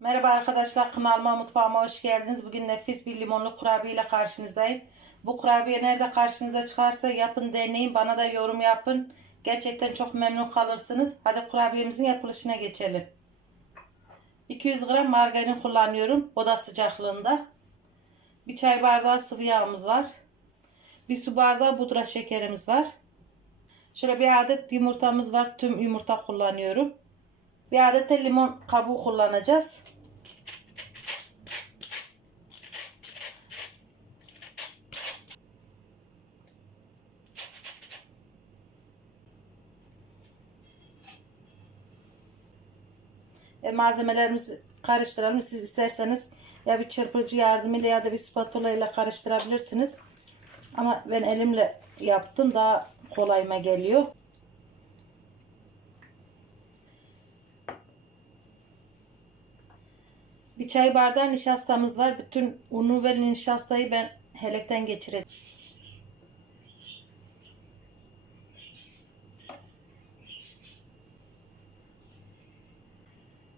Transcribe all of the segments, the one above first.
Merhaba arkadaşlar kanalıma mutfağıma hoş geldiniz. Bugün nefis bir limonlu kurabiye ile karşınızdayım. Bu kurabiye nerede karşınıza çıkarsa yapın deneyin bana da yorum yapın. Gerçekten çok memnun kalırsınız. Hadi kurabiyemizin yapılışına geçelim. 200 gram margarin kullanıyorum oda sıcaklığında. Bir çay bardağı sıvı yağımız var. Bir su bardağı pudra şekerimiz var. Şöyle bir adet yumurtamız var. Tüm yumurta kullanıyorum. Bir adet de limon kabuğu kullanacağız. E, malzemelerimizi karıştıralım. Siz isterseniz ya bir çırpıcı yardımıyla ya da bir spatula ile karıştırabilirsiniz. Ama ben elimle yaptım. Daha kolayıma geliyor. Çay bardağı nişastamız var. Bütün unu ve nişastayı ben helekten geçireceğim.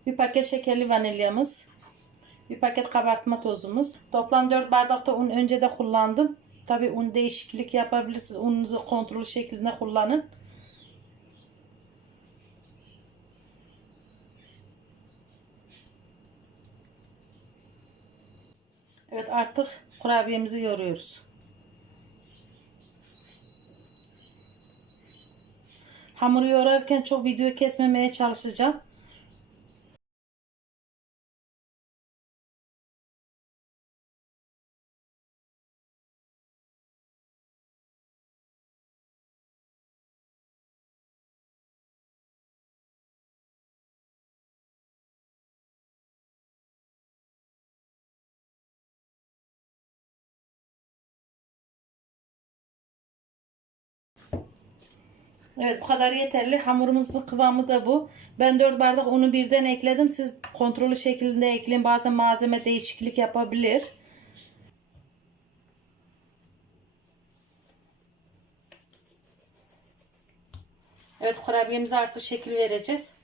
Bir paket şekerli vanilyamız. Bir paket kabartma tozumuz. Toplam 4 bardakta un önce de kullandım. Tabi un değişiklik yapabilirsiniz. Ununuzu kontrollü şekilde kullanın. Evet artık kurabiyemizi yoruyoruz. Hamuru yoğururken çok video kesmemeye çalışacağım. Evet bu kadar yeterli. Hamurumuzun kıvamı da bu. Ben 4 bardak unu birden ekledim. Siz kontrollü şekilde ekleyin. Bazen malzeme değişiklik yapabilir. Evet kurabiyemize artık şekil vereceğiz.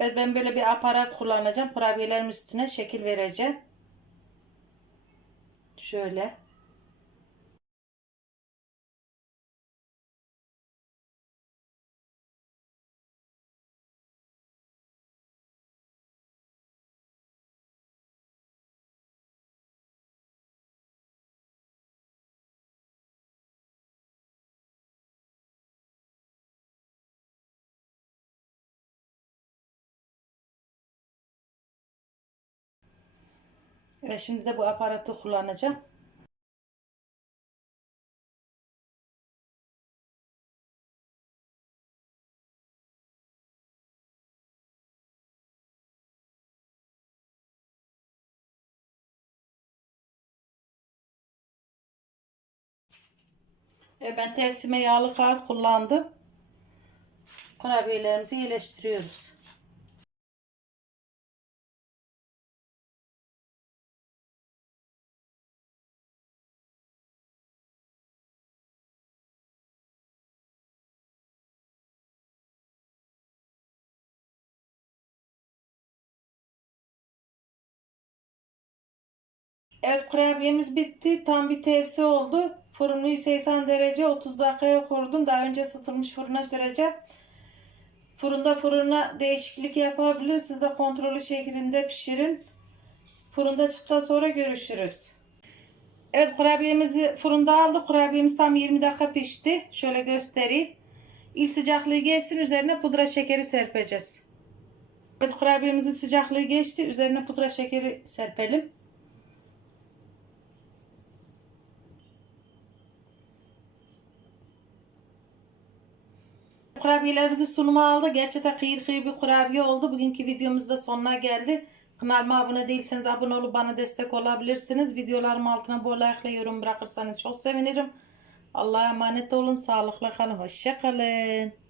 Evet ben böyle bir aparat kullanacağım. Kurabiyelerin üstüne şekil vereceğim. Şöyle. Evet şimdi de bu aparatı kullanacağım. Evet, ben tepsime yağlı kağıt kullandım. Kurabiyelerimizi yerleştiriyoruz. Evet kurabiyemiz bitti. Tam bir tepsi oldu. Fırını 180 derece 30 dakikaya kurdum. Daha önce ısıtılmış fırına süreceğim. Fırında fırına değişiklik yapabilir. Siz de kontrollü şeklinde pişirin. Fırında çıktıktan sonra görüşürüz. Evet kurabiyemizi fırında aldık. Kurabiyemiz tam 20 dakika pişti. Şöyle göstereyim. İlk sıcaklığı geçsin. Üzerine pudra şekeri serpeceğiz. Evet kurabiyemizin sıcaklığı geçti. Üzerine pudra şekeri serpelim. Kurabiyelerimizi sunuma aldı. Gerçekten kıyır kıyır bir kurabiye oldu. Bugünkü videomuz da sonuna geldi. Kanalıma abone değilseniz abone olup bana destek olabilirsiniz. Videolarım altına bol like yorum bırakırsanız çok sevinirim. Allah'a emanet olun. Sağlıkla kalın. Hoşça kalın.